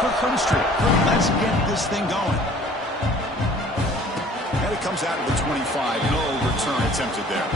quick home streak. Let's get this thing going. And it comes out of the 25. No return attempted there.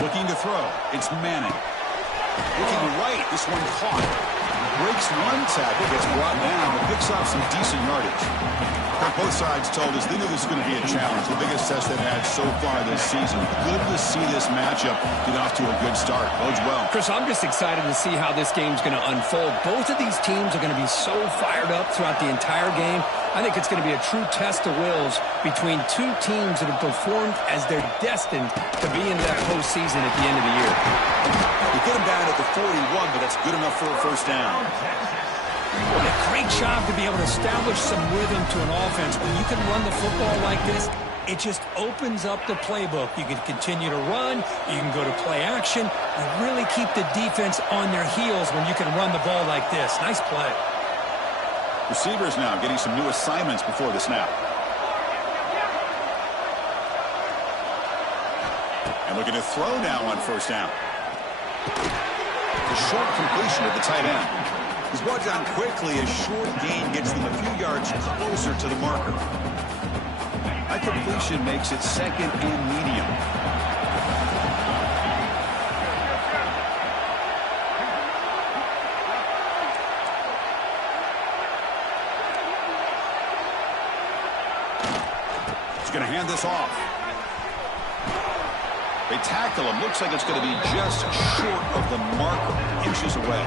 Looking to throw. It's Manning. Looking right. This one caught. Breaks one tackle, gets brought down, but picks up some decent yardage. Both sides told us they knew this was going to be a challenge. The biggest test they've had so far this season. Good to see this matchup get off to a good start. Bodes well. Chris, I'm just excited to see how this game's going to unfold. Both of these teams are going to be so fired up throughout the entire game. I think it's going to be a true test of wills between two teams that have performed as they're destined to be in that postseason at the end of the year. You get them down at the 41, but that's good enough for a first down. What a great job to be able to establish some rhythm to an offense. When you can run the football like this, it just opens up the playbook. You can continue to run. You can go to play action. You really keep the defense on their heels when you can run the ball like this. Nice play. Receivers now getting some new assignments before the snap. And looking to throw now on first down. The short completion at the tight end. He's brought down quickly. A short gain gets them a few yards closer to the marker. That completion makes it second and medium. He's going to hand this off. They tackle him. Looks like it's going to be just short of the marker, inches away.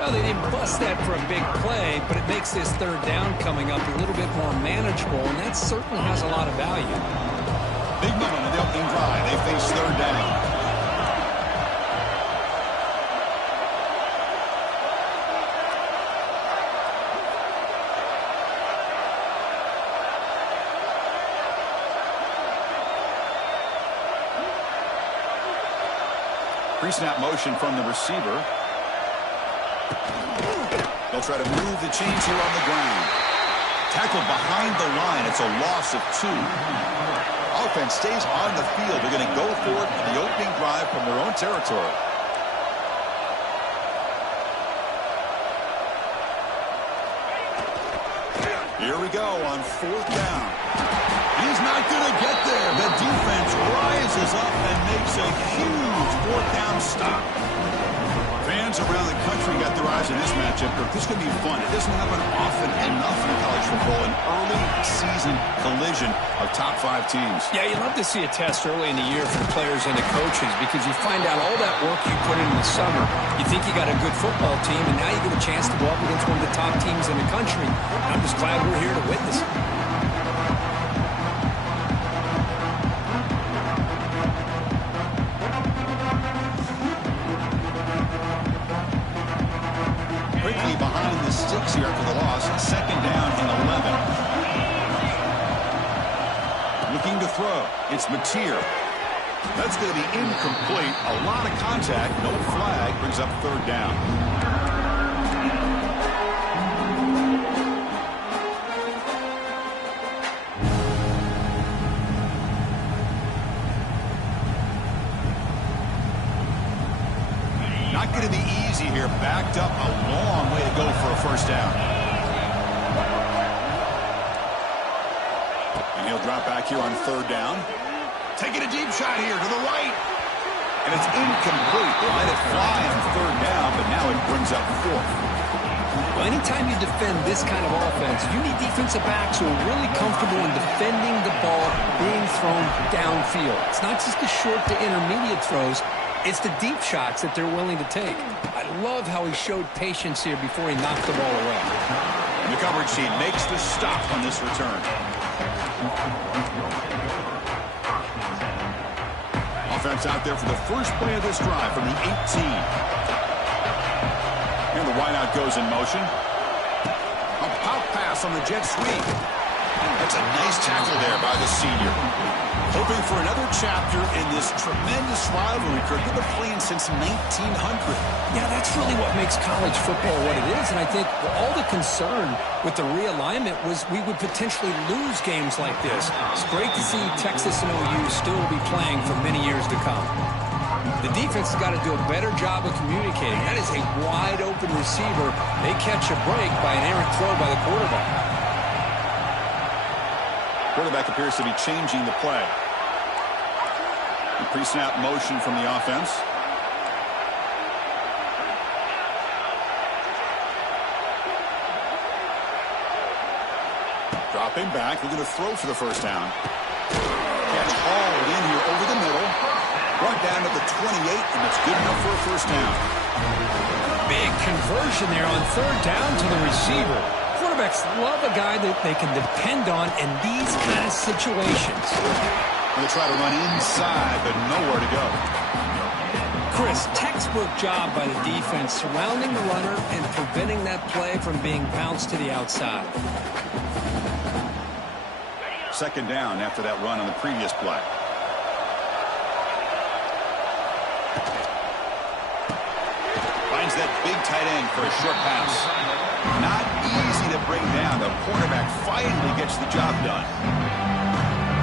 Well, they didn't bust that for a big play, but it makes this third down coming up a little bit more manageable, and that certainly has a lot of value. Big moment in the opening drive. They face third down. Pre-snap motion from the receiver. They'll try to move the chains here on the ground. Tackled behind the line. It's a loss of 2. Offense stays on the field. They're going to go for it in the opening drive from their own territory. Here we go on fourth down. He's not going to get there. The defense rises up and makes a huge fourth down stop. Fans around the country got their eyes on this matchup, but this is going to be fun. It doesn't happen often enough in college football, an early season collision of top 5 teams. Yeah, you love to see a test early in the year for the players and the coaches because you find out all that work you put in the summer. You think you got a good football team, and now you get a chance to go up against one of the top teams in the country. I'm just glad we're here to witness it. Here after the loss, second down and 11. Looking to throw. It's Mateer. That's going to be incomplete. A lot of contact. No flag. Brings up third down. Not going to be easy here. Backed up a long way to go for a first down. And he'll drop back here on third down. Taking a deep shot here to the right. And it's incomplete. They let it fly on third down, but now it brings up fourth. Well, anytime you defend this kind of offense, you need defensive backs who are really comfortable in defending the ball being thrown downfield. It's not just the short to intermediate throws. It's the deep shots that they're willing to take. I love how he showed patience here before he knocked the ball away. And the coverage team makes the stop on this return. Offense out there for the first play of this drive from the 18. And the wideout goes in motion. A pop pass pass on the jet sweep. That's a nice tackle there by the senior. Hoping for another chapter in this tremendous rivalry. Kirk, they've been playing since 1900. Yeah, that's really what makes college football what it is. And I think all the concern with the realignment was we would potentially lose games like this. It's great to see Texas and OU still be playing for many years to come. The defense has got to do a better job of communicating. That is a wide-open receiver. They catch a break by an errant throw by the quarterback. Quarterback appears to be changing the play. The pre-snap motion from the offense. Dropping back, looking to throw for the first down. Catch hauled in here over the middle. Run down at the 28, and that's good enough for a first down. Big conversion there on third down to the receiver. Quarterbacks love a guy that they can depend on in these kind of situations. They try to run inside, but nowhere to go. Chris, textbook job by the defense surrounding the runner and preventing that play from being bounced to the outside. Second down after that run on the previous play. Finds that big tight end for a short pass. Not easy to bring down. The quarterback finally gets the job done.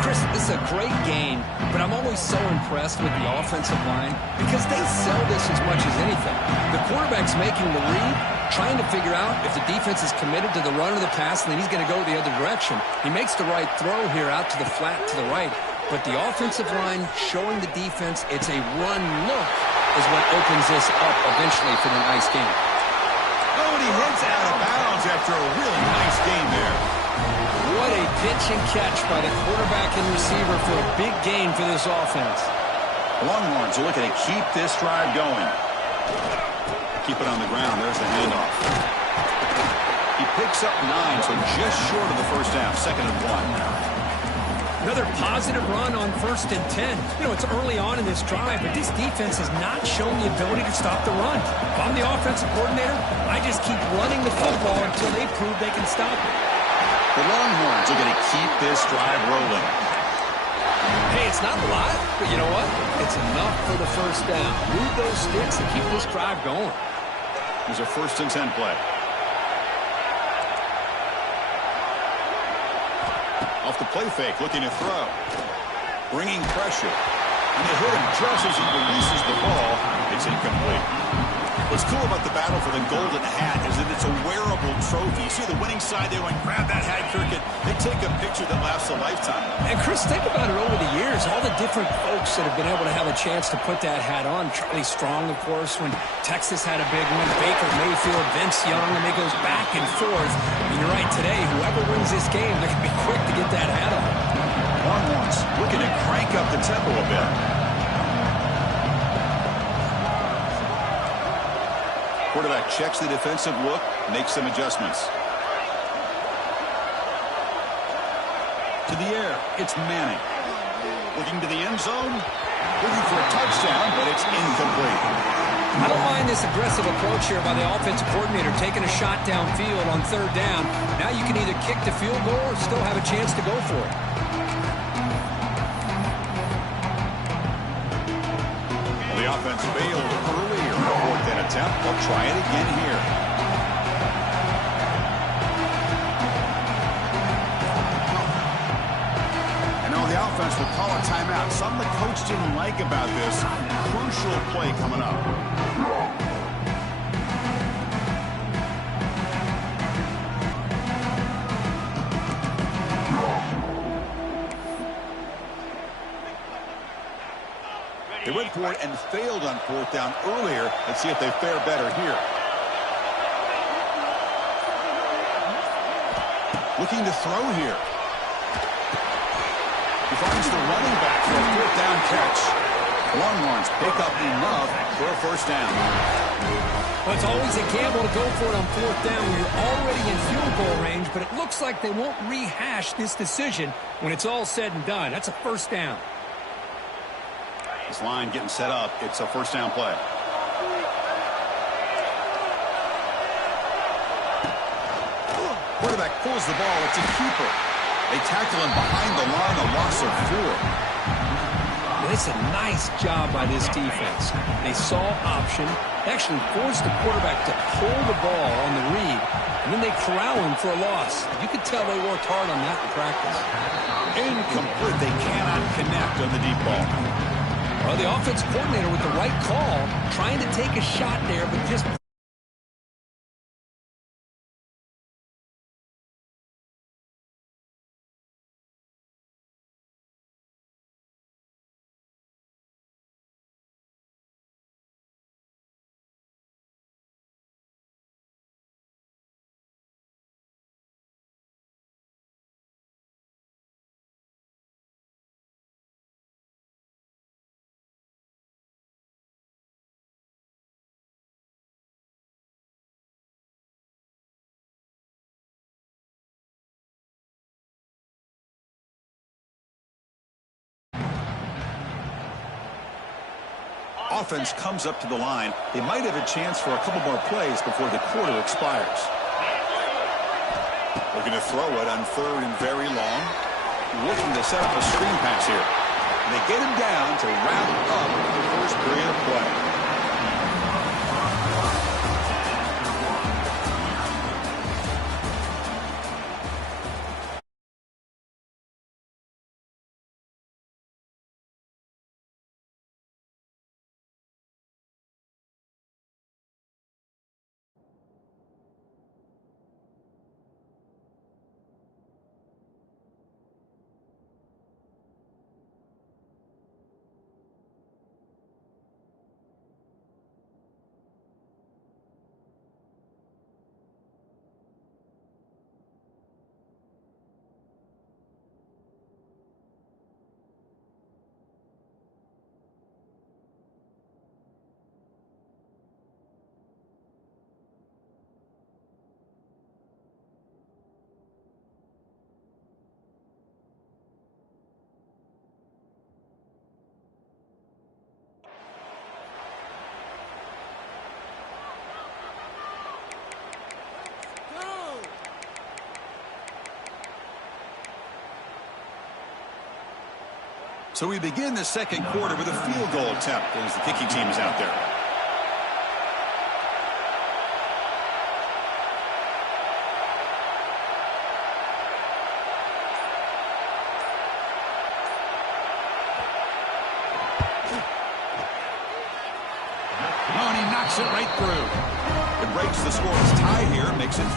Chris, this is a great game, but I'm always so impressed with the offensive line because they sell this as much as anything. The quarterback's making the read, trying to figure out if the defense is committed to the run or the pass, and then he's going to go the other direction. He makes the right throw here out to the flat to the right, but the offensive line showing the defense it's a run look is what opens this up eventually for the nice game. Oh, and he heads out of bounds after a really nice game there. What a pitch and catch by the quarterback and receiver for a big gain for this offense. Longhorns are looking to keep this drive going. Keep it on the ground. There's the handoff. He picks up 9, so just short of the first down. 2nd and 1. Another positive run on 1st and 10. You know, it's early on in this drive, but this defense has not shown the ability to stop the run. If I'm the offensive coordinator, I just keep running the football until they prove they can stop it. The Longhorns are going to keep this drive rolling. Hey, it's not a lot, but you know what? It's enough for the first down. Move those sticks and keep this drive going. There's a 1st and 10 play. Off the play fake, looking to throw. Bringing pressure. And they hit him just as he releases the ball. It's incomplete. What's cool about the battle for the golden hat is that it's a wearable trophy. You see the winning side there when grab that hat, Kirk, and they take a picture that lasts a lifetime. And Chris, think about it over the years, all the different folks that have been able to have a chance to put that hat on. Charlie Strong, of course, when Texas had a big one. Baker Mayfield, Vince Young, and it goes back and forth. And you're right, today, whoever wins this game, they're going to be quick to get that hat on. Longhorns looking to crank up the tempo a bit. Quarterback checks the defensive look, makes some adjustments. To the air, it's Manning. Looking to the end zone, looking for a touchdown, but it's incomplete. I don't mind this aggressive approach here by the offensive coordinator, taking a shot downfield on 3rd down. Now you can either kick the field goal or still have a chance to go for it. Well, the offense failed earlier in the 4th and attempt. They'll try it again here. And now the offense will call a timeout. Something the coach didn't like about this crucial play coming up. They went for it and failed on 4th down earlier. Let's see if they fare better here. Looking to throw here. He finds the running back for a 4th down catch. Longhorns pick up enough for a first down. Well, it's always a gamble to go for it on 4th down when you're already in field goal range, but it looks like they won't rehash this decision when it's all said and done. That's a first down. This line getting set up. It's a first down play. Quarterback pulls the ball. It's a keeper. They tackle him behind the line, a loss of 4. It's a nice job by this defense. They saw option, actually forced the quarterback to pull the ball on the read, and then they corral him for a loss. You could tell they worked hard on that in practice. Incomplete. They cannot connect on the deep ball. Well, the offense coordinator with the right call, trying to take a shot there, but just... Offense comes up to the line. They might have a chance for a couple more plays before the quarter expires. Looking to throw it on 3rd and very long. Looking to set up a screen pass here. And they get him down to wrap up the first period of play. So we begin the second quarter with a field goal attempt as the kicking team is out there. Oh, and he knocks it right through. It breaks the scoreless tie here, makes it 3-0.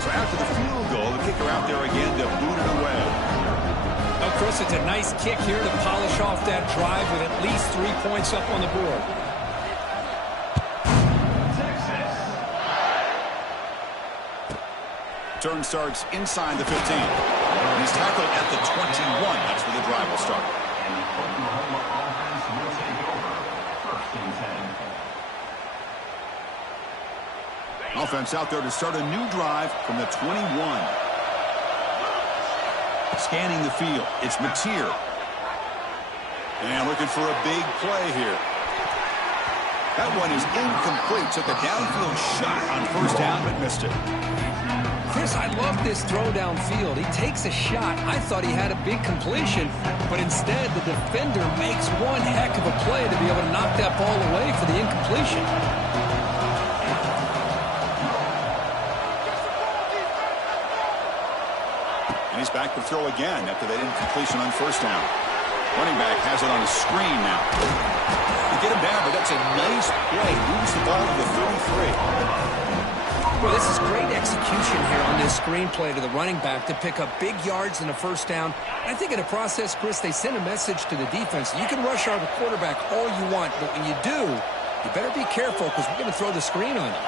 So after the field goal, the kicker out there again to boot it away. Well, Chris, it's a nice kick here to polish off that drive with at least 3 points up on the board. Turn starts inside the 15. And he's tackled at the 21. That's where the drive will start. Offense out there to start a new drive from the 21. Scanning the field, it's Mateer. And looking for a big play here. That one is incomplete. Took a downfield shot on first down, but missed it. Chris, I love this throw downfield. He takes a shot. I thought he had a big completion, but instead the defender makes one heck of a play to be able to knock that ball away for the incompletion. He's back to throw again after that incompletion on first down. Running back has it on a screen now. They get him down, but that's a nice play. Moves the ball to the 33. Well, this is great execution here on this screen play to the running back to pick up big yards and a first down. I think in the process, Chris, they send a message to the defense. You can rush our quarterback all you want, but when you do, you better be careful because we're going to throw the screen on you.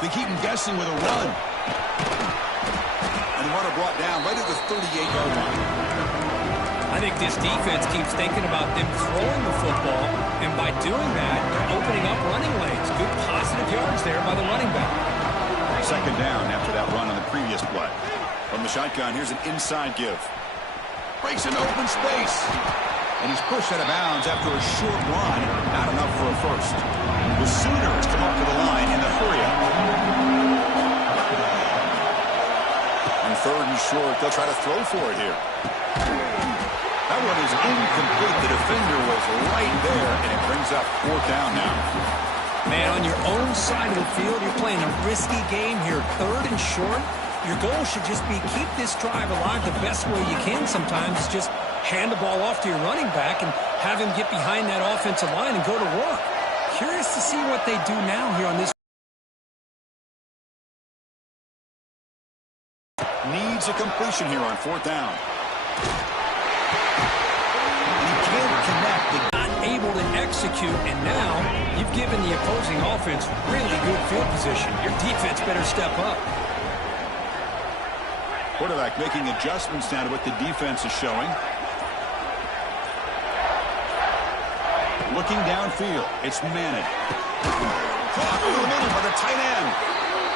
They keep him guessing with a run. And the runner brought down right at the 38-yard line. I think this defense keeps thinking about them throwing the football, and by doing that, they're opening up running lanes. Good positive yards there by the running back. Second down after that run on the previous play. From the shotgun, here's an inside give. Breaks into open space. And he's pushed out of bounds after a short run. Not enough for a first. The Sooners come up to the line in the hurry-up. 3rd and short. They'll try to throw for it here. That one is incomplete. The defender was right there, and it brings up 4th down now. Man, on your own side of the field, you're playing a risky game here. 3rd and short. Your goal should just be keep this drive alive the best way you can sometimes. Just hand the ball off to your running back and have him get behind that offensive line and go to work. Curious to see what they do now here on this. Needs a completion here on 4th down. He can't connect. Not able to execute, and now you've given the opposing offense really good field position. Your defense better step up. Quarterback making adjustments now to what the defense is showing. Looking downfield, it's Manning. Caught over the middle by the tight end.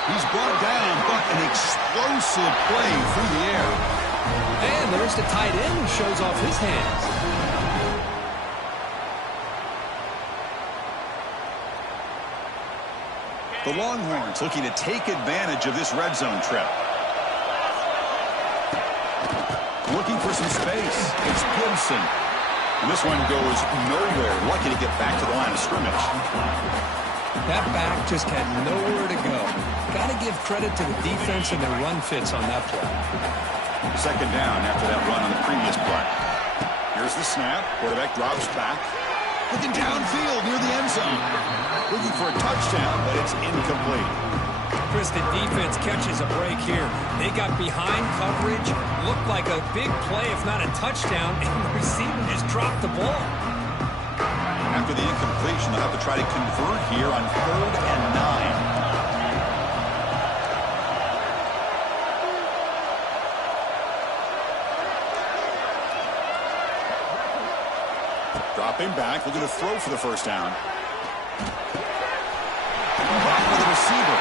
He's brought down, but an explosive play through the air. And there's the tight end who shows off his hands. The Longhorns looking to take advantage of this red zone trip. Looking for some space. It's Gibson. And this one goes nowhere. Lucky to get back to the line of scrimmage. That back just had nowhere to go. Got to give credit to the defense and their run fits on that play. 2nd down after that run on the previous play. Here's the snap. Quarterback drops back. Looking downfield near the end zone. Looking for a touchdown, but it's incomplete. Chris, the defense catches a break here. They got behind coverage. Looked like a big play, if not a touchdown, and the receiver just dropped the ball. After the incompletion, they'll have to try to convert here on 3rd and 9. Dropping back, looking to throw for the 1st down. For the receiver.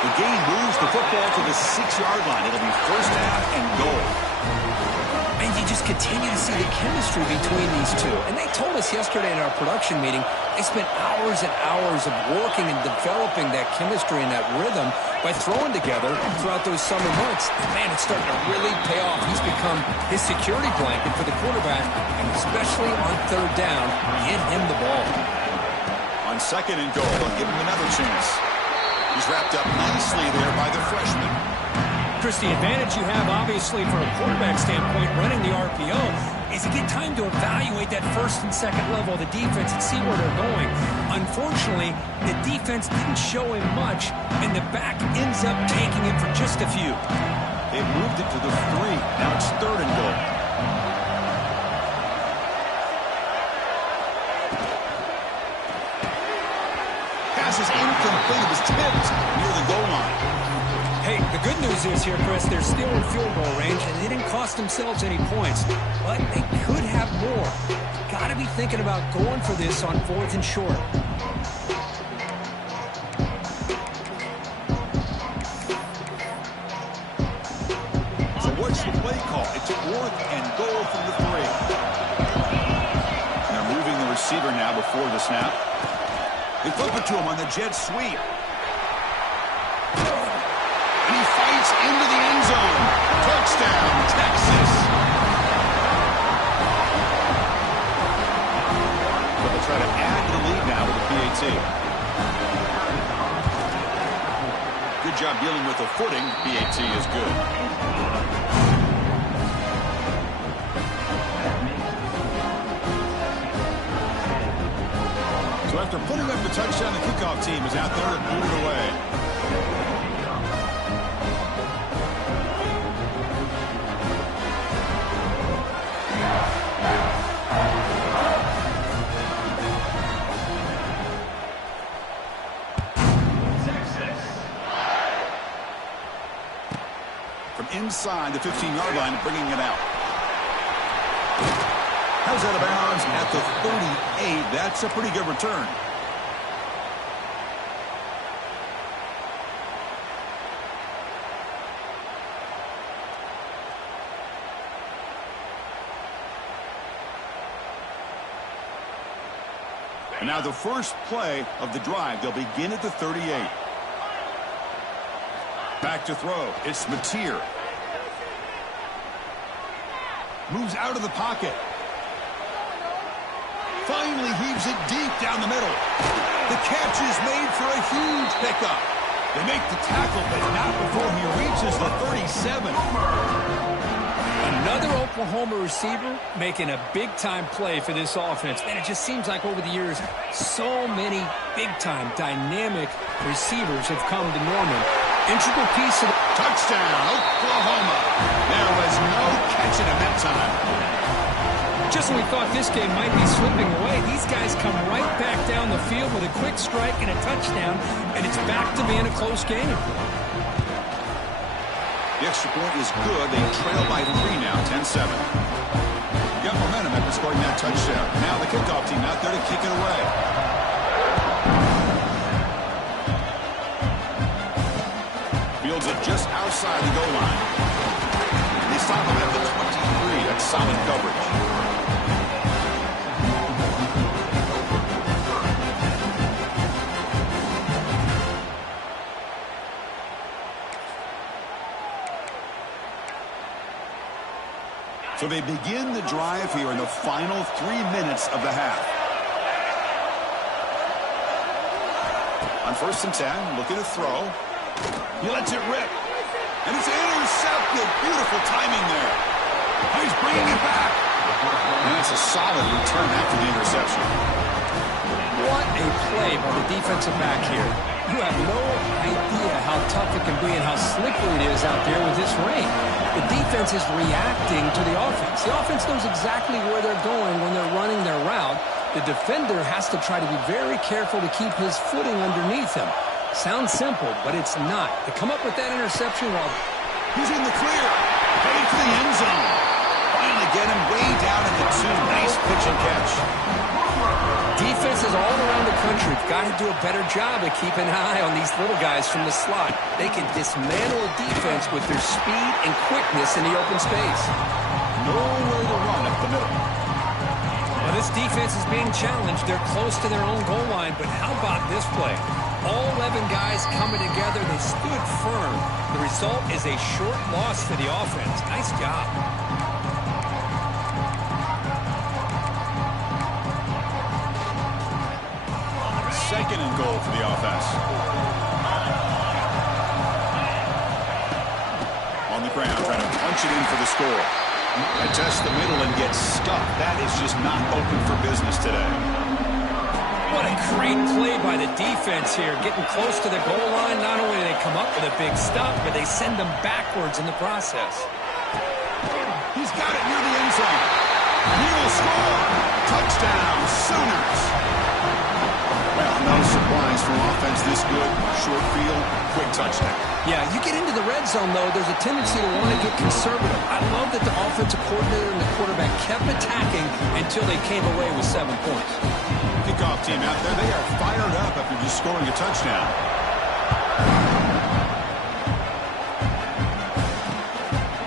The game moves the football to the 6-yard line. It'll be 1st down and goal. And you just continue to see the chemistry between these two. And they told us yesterday in our production meeting, they spent hours and hours of working and developing that chemistry and that rhythm by throwing together throughout those summer months. And man, it's starting to really pay off. He's become his security blanket for the quarterback, and especially on 3rd down, get him the ball. On 2nd and goal, they'll give him another chance. He's wrapped up nicely there by the freshman. Chris, the advantage you have, obviously, from a quarterback standpoint, running the RPO, is to get time to evaluate that 1st and 2nd level of the defense and see where they're going. Unfortunately, the defense didn't show him much, and the back ends up taking it for just a few. They've moved it to the 3. Now it's 3rd and goal. Pass is incomplete. It was tipped near the goal line. Hey, the good news is here, Chris, they're still in field goal range, and they didn't cost themselves any points. But they could have more. Got to be thinking about going for this on 4th and short. So what's the play call? It's 4th and goal from the 3. They're moving the receiver now before the snap. They flip it to him on the jet sweep. And he fights into the end zone. Touchdown, Texas. But they'll try to add to the lead now with the PAT. Good job dealing with the footing. PAT is good. So after putting up the touchdown, the kickoff team is out there and moving away. From inside the 15-yard line, bringing it out. Comes out of bounds at the 38. That's a pretty good return. And now the first play of the drive. They'll begin at the 38. Back to throw. It's Mateer. Moves out of the pocket. Finally heaves it deep down the middle. The catch is made for a huge pickup. They make the tackle, but not before he reaches the 37. Another Oklahoma receiver making a big-time play for this offense. Man, it just seems like over the years, so many big-time, dynamic receivers have come to Norman. Integral piece of the touchdown, Oklahoma. There was no catching him that time. Just when we thought this game might be slipping away, these guys come right back down the field with a quick strike and a touchdown, and it's back to being a close game. The extra point is good. They trail by 3 now, 10-7. Got momentum after scoring that touchdown. Now the kickoff team out there to kick it away. Fields it just outside the goal line. They stop him at the 23. That's solid coverage. So they begin the drive here in the final 3 minutes of the half. On 1st and 10, looking to throw. He lets it rip. And it's intercepted. Beautiful timing there. Oh, he's bringing it back. And that's a solid return after the interception. What a play by the defensive back here. You have no idea how tough it can be and how slippery it is out there with this rain. The defense is reacting to the offense. The offense knows exactly where they're going when they're running their route. The defender has to try to be very careful to keep his footing underneath him. Sounds simple, but it's not. To come up with that interception while he's in the clear, heading for the end zone. Finally get him way down in the 2. Nice pitch and catch. Defenses all around the country have got to do a better job of keeping an eye on these little guys from the slot. They can dismantle a defense with their speed and quickness in the open space. Nowhere to run up the middle. Well, this defense is being challenged. They're close to their own goal line, but how about this play? All 11 guys coming together. They stood firm. The result is a short loss for the offense. Nice job. 2nd and goal for the offense. On the ground, trying to punch it in for the score. They test the middle and get stuck. That is just not open for business today. What a great play by the defense here. Getting close to the goal line, not only do they come up with a big stop, but they send them backwards in the process. He's got it near the end zone. He will score. Touchdown, Sooners. Well, no surprise from offense this good. Short field, quick touchdown. Yeah, you get into the red zone, though, there's a tendency to want to get conservative. I love that the offensive coordinator and the quarterback kept attacking until they came away with 7 points. Kickoff team out there, they are fired up after just scoring a touchdown.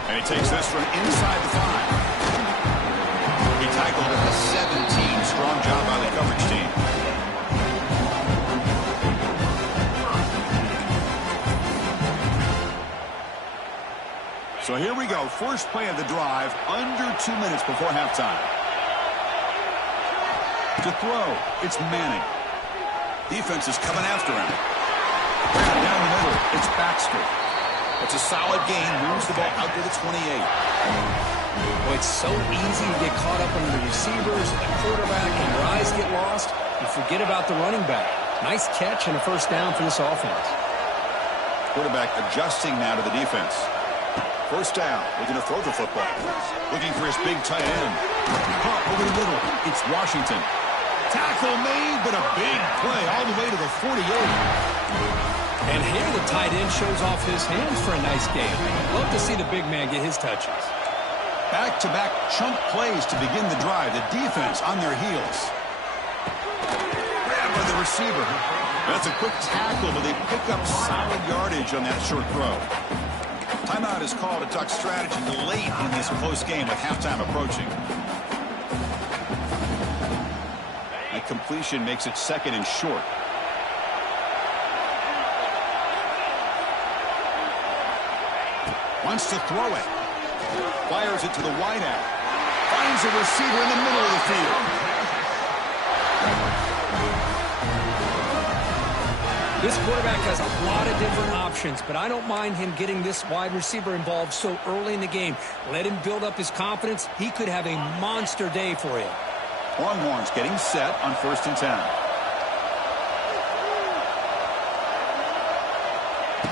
And he takes this from inside the 5. He tackled at the 17. Strong job by the coverage team. So here we go. First play of the drive, under 2 minutes before halftime. To throw, it's Manning. Defense is coming after him. Down the middle, it's Baxter. It's a solid gain, moves the ball out to the 28. Well, it's so easy to get caught up in the receivers, the quarterback, and your eyes get lost. You forget about the running back. Nice catch and a first down for this offense. Quarterback adjusting now to the defense. First down, looking to throw the football. Looking for his big tight end. Caught over the middle. It's Washington. Tackle made, but a big play all the way to the 48. And here the tight end shows off his hands for a nice game. Love to see the big man get his touches. Back-to-back chunk plays to begin the drive. The defense on their heels. Grab by the receiver. That's a quick tackle, but they pick up solid yardage on that short throw. Timeout is called. A duck strategy late in this close game with halftime approaching. That completion makes it 2nd and short. Wants to throw it. Fires it to the wideout. Finds a receiver in the middle of the field. This quarterback has a lot of different options, but I don't mind him getting this wide receiver involved so early in the game. Let him build up his confidence. He could have a monster day for you. Longhorns getting set on 1st and 10.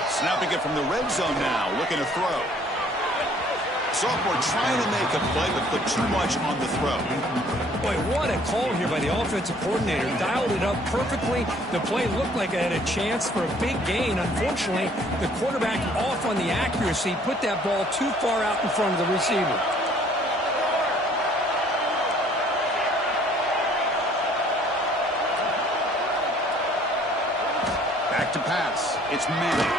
Snapping it from the red zone now, looking to throw. Sophomore trying to make a play, but put too much on the throw. Boy, what a call here by the offensive coordinator. Dialed it up perfectly. The play looked like it had a chance for a big gain. Unfortunately, the quarterback off on the accuracy, put that ball too far out in front of the receiver. Back to pass. It's Manning.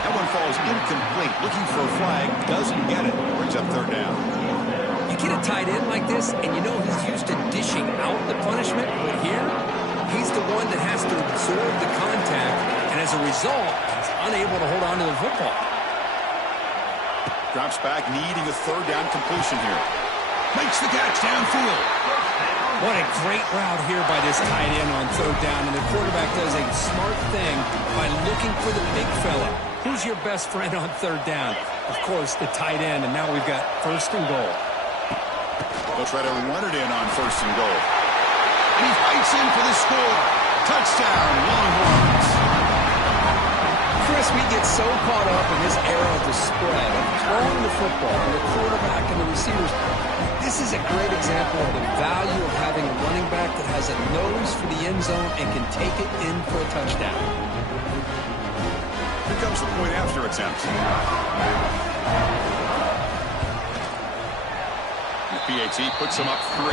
That one falls incomplete. Looking for a flag. Doesn't get it. Brings up 3rd down. You get a tight end like this, and you know he's used to dishing out the punishment, but here, he's the one that has to absorb the contact, and as a result, he's unable to hold on to the football. Drops back, needing a 3rd down completion here. Makes the catch downfield. What a great route here by this tight end on 3rd down, and the quarterback does a smart thing by looking for the big fella. Who's your best friend on 3rd down? Of course, the tight end, and now we've got 1st and goal. They'll try to run it in on 1st and goal. And he fights in for the score. Touchdown, Longhorns. Chris, we get so caught up in this era of the spread, of throwing the football, and the quarterback and the receivers. This is a great example of the value of having a running back that has a nose for the end zone and can take it in for a touchdown. Here comes the point after attempt. The PAT puts him up 3.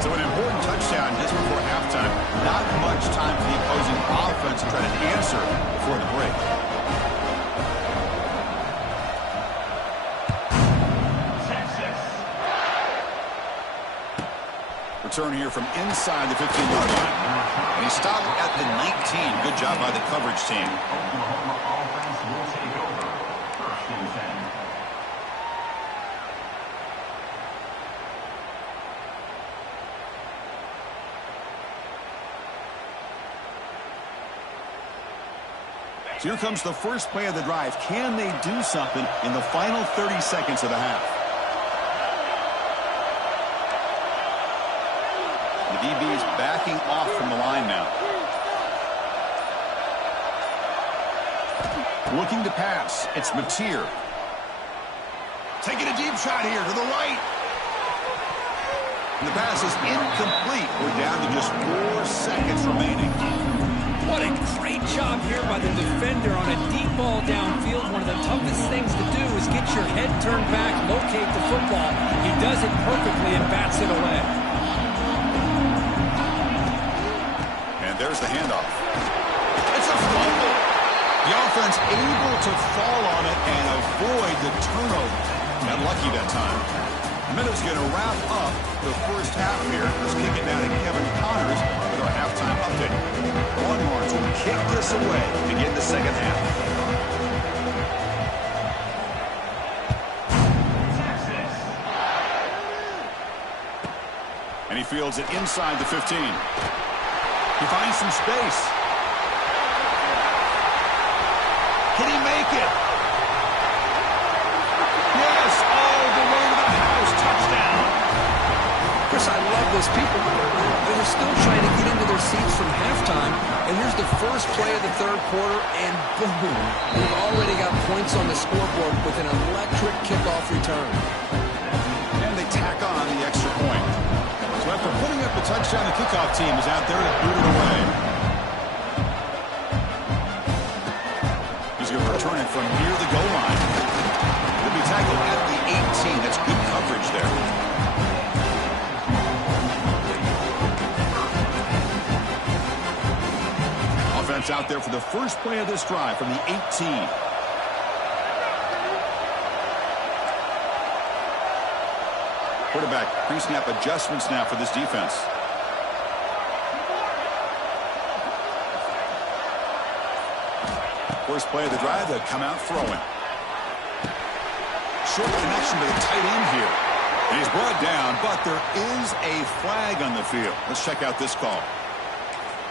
So an important touchdown just before halftime. Not much time for the opposing offense to try to answer before the break. Return here from inside the 15-yard line. And he stopped at the 19. Good job by the coverage team. So here comes the first play of the drive. Can they do something in the final 30 seconds of the half? The DB is backing off from the line now. Looking to pass. It's Mateer. Taking a deep shot here to the right. And the pass is incomplete. We're down to just 4 seconds remaining. What a great job here by the defender on a deep ball downfield. One of the toughest things to do is get your head turned back, locate the football. He does it perfectly and bats it away. And there's the handoff. It's a fumble. The offense able to fall on it and avoid the turnover. Got lucky that time. Minutes going to wrap up the first half here. Let's kick it down to Kevin Connors with our halftime update. Longhorns will kick this away to begin the second half. And he fields it inside the 15. He finds some space. Can he make it? Yes, all the way to the house. Touchdown. Chris, I love this. People, they're still trying to get into their seats from halftime. And here's the first play of the third quarter, and boom, we've already got points on the scoreboard with an electric kickoff return. And they tack on the extra point. So after putting up the touchdown, the kickoff team is out there to boot it away. He's going to return it from near the goal line. He'll be tackled at the 18. That's good coverage there. Offense out there for the first play of this drive from the 18. Quarterback pre-snap adjustments now for this defense. First play of the drive, they'll come out throwing. Short connection to the tight end here. And he's brought down, but there is a flag on the field. Let's check out this call.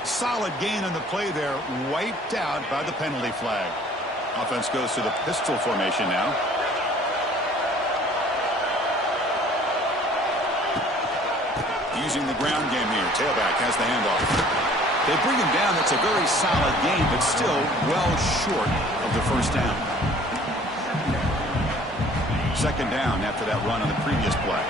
Solid gain on the play there, wiped out by the penalty flag. Offense goes to the pistol formation now. Using the ground game here. Tailback has the handoff. They bring him down. That's a very solid gain, but still well short of the first down. Second down after that run on the previous play.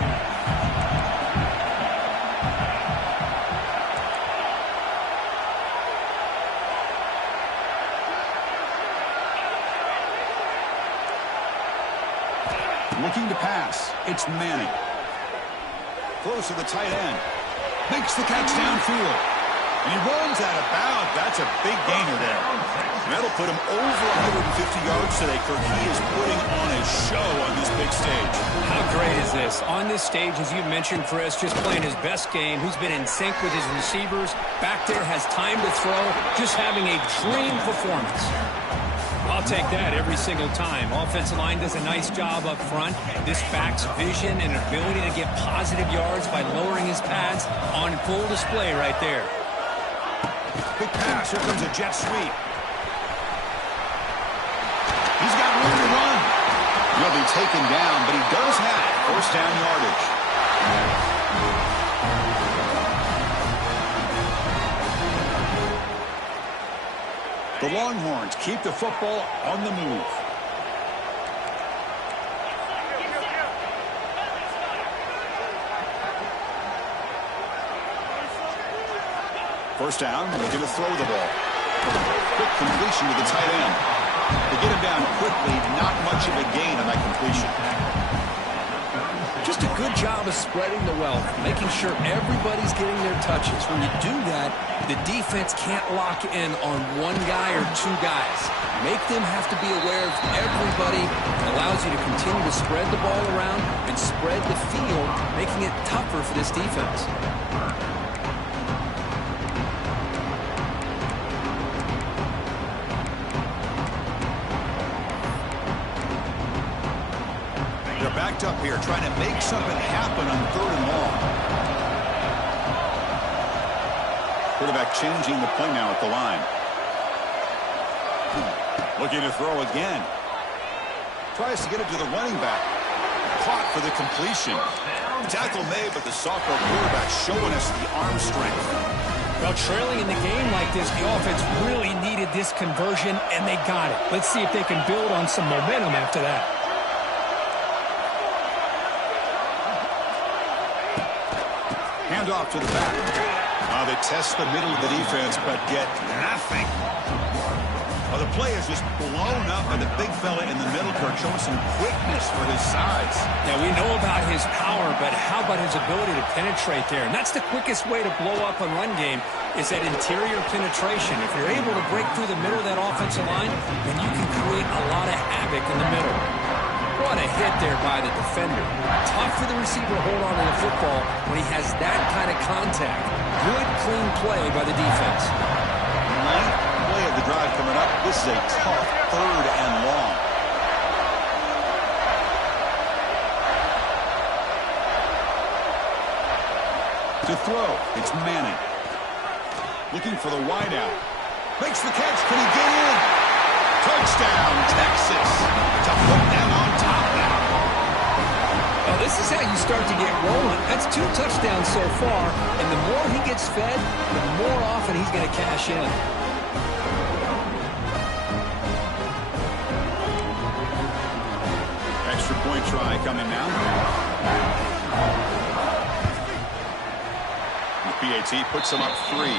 Looking to pass. It's Manning. Close to the tight end. Makes the catch downfield. And he runs out of bounds. That's a big gainer there. And that'll put him over 150 yards today, Kirk. He is putting on a show on this big stage. How great is this? On this stage, as you mentioned, Chris, just playing his best game. He's been in sync with his receivers. Back there, has time to throw. Just having a dream performance. I'll take that every single time. Offensive line does a nice job up front. This back's vision and ability to get positive yards by lowering his pads on full display right there. Big pass. Here comes a jet sweep. He's got room to run. He'll be taken down, but he does have first down yardage. The Longhorns keep the football on the move. First down, looking to throw the ball. Quick completion to the tight end. They get him down quickly, not much of a gain on that completion. Just a good job of spreading the wealth, making sure everybody's getting their touches. When you do that, the defense can't lock in on one guy or two guys. Make them have to be aware of everybody. It allows you to continue to spread the ball around and spread the field, making it tougher for this defense. They're backed up here, trying to make something happen on third and long. Quarterback changing the play now at the line. Looking to throw again. Tries to get it to the running back. Caught for the completion. Tackle made, but the sophomore quarterback showing us the arm strength. Well, trailing in the game like this, the offense really needed this conversion, and they got it. Let's see if they can build on some momentum after that. Handoff to the back. They test the middle of the defense, but get nothing. Well, the play is just blown up by the big fella in the middle, Kirk, showing some quickness for his size. Yeah, we know about his power, but how about his ability to penetrate there? And that's the quickest way to blow up a run game, is that interior penetration. If you're able to break through the middle of that offensive line, then you can create a lot of havoc in the middle. What a hit there by the defender. Tough for the receiver to hold on to the football when he has that kind of contact. Good, clean play by the defense. Ninth play of the drive coming up. This is a tough third and long. To throw, it's Manning. Looking for the wideout. Makes the catch. Can he get in? Touchdown, Texas. To put them on top now. Well, this is how you start to get rolling. That's 2 touchdowns so far, and the more he gets fed, the more often he's going to cash in. Extra point try coming now. The PAT puts them up 3.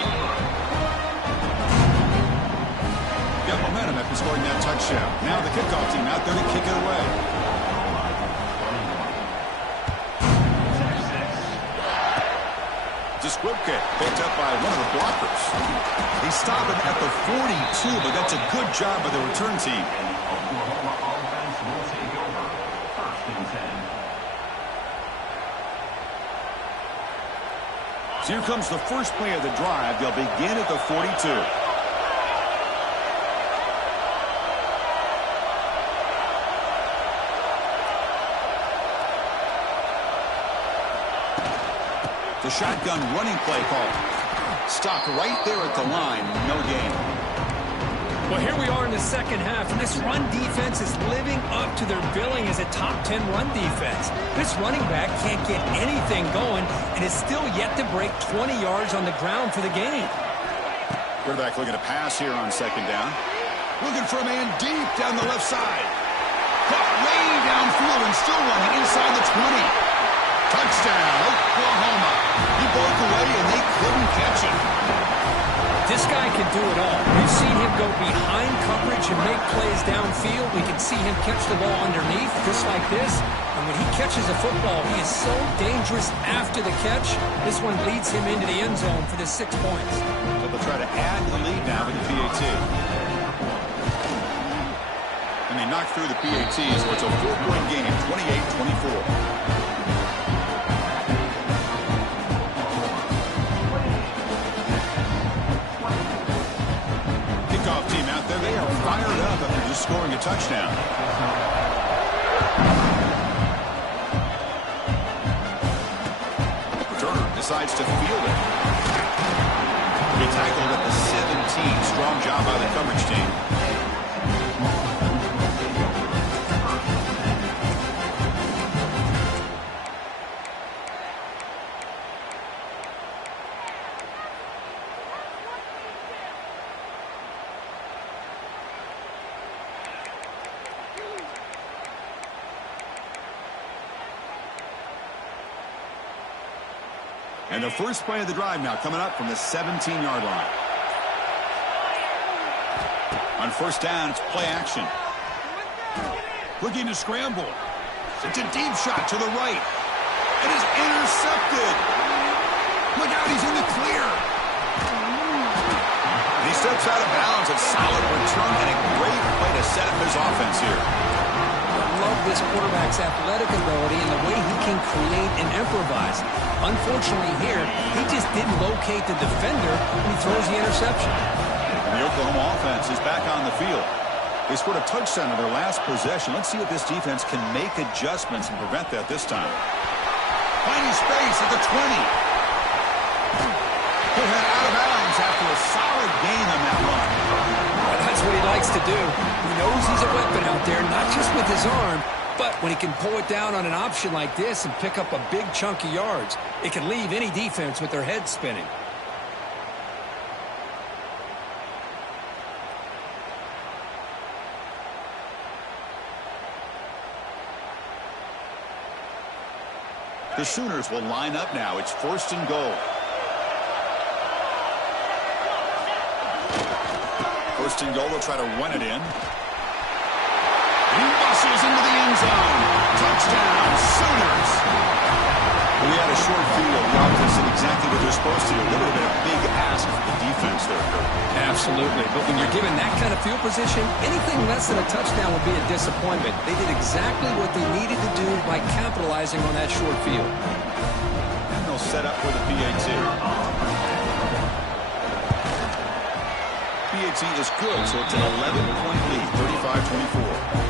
Got momentum after scoring that touchdown. Now the kickoff team out there to kick it away. Squibka picked up by one of the blockers. They stop him at the 42, but that's a good job by the return team. So here comes the first play of the drive. They'll begin at the 42. The shotgun running play call. Stopped right there at the line. No gain. Well, here we are in the second half, and this run defense is living up to their billing as a top 10 run defense. This running back can't get anything going and is still yet to break 20 yards on the ground for the game. Quarterback looking to pass here on second down. Looking for a man deep down the left side. Caught way downfield and still running inside the 20. Touchdown, Oklahoma. He broke away and they couldn't catch him. This guy can do it all. We've seen him go behind coverage and make plays downfield. We can see him catch the ball underneath, just like this. And when he catches a football, he is so dangerous after the catch. This one leads him into the end zone for the 6 points. So they'll try to add to the lead now with the PAT. And they knock through the PAT, so it's a 4-point game, 28-24. Team out there, they are fired up after just scoring a touchdown. Returner decides to field it. He tackled at the 17. Strong job by the coverage team. And the first play of the drive now coming up from the 17-yard line. On first down, it's play action. Looking to scramble. It's a deep shot to the right. It is intercepted. Look out, he's in the clear. And he steps out of bounds. A solid return and a great way to set up his offense here. I love this quarterback's athletic ability and the way he can create and improvise. Unfortunately here, he just didn't locate the defender when he throws the interception. And the Oklahoma offense is back on the field. They scored a touchdown in their last possession. Let's see if this defense can make adjustments and prevent that this time. Finding space at the 20. He'll head out of bounds after a solid gain on that run. That's what he likes to do. He knows he's a weapon out there, not just with his arm, but when he can pull it down on an option like this and pick up a big chunk of yards, it can leave any defense with their head spinning. The Sooners will line up now. It's first and goal. First and goal, they'll try to run it in. He muscles into the end zone. Touchdown, Sooners. We had a short field. The offense did exactly what they're supposed to do. That would have been a big ask for the defense there, Kurt. Absolutely. But when you're given that kind of field position, anything less than a touchdown would be a disappointment. They did exactly what they needed to do by capitalizing on that short field. And they'll set up for the PAT. PAT is good, so it's an 11-point lead, 35-24.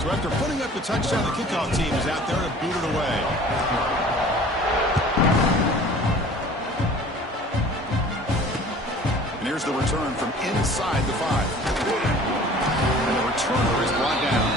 So after putting up the touchdown, the kickoff team is out there to boot it away. Here's the return from inside the 5. And the returner is brought down.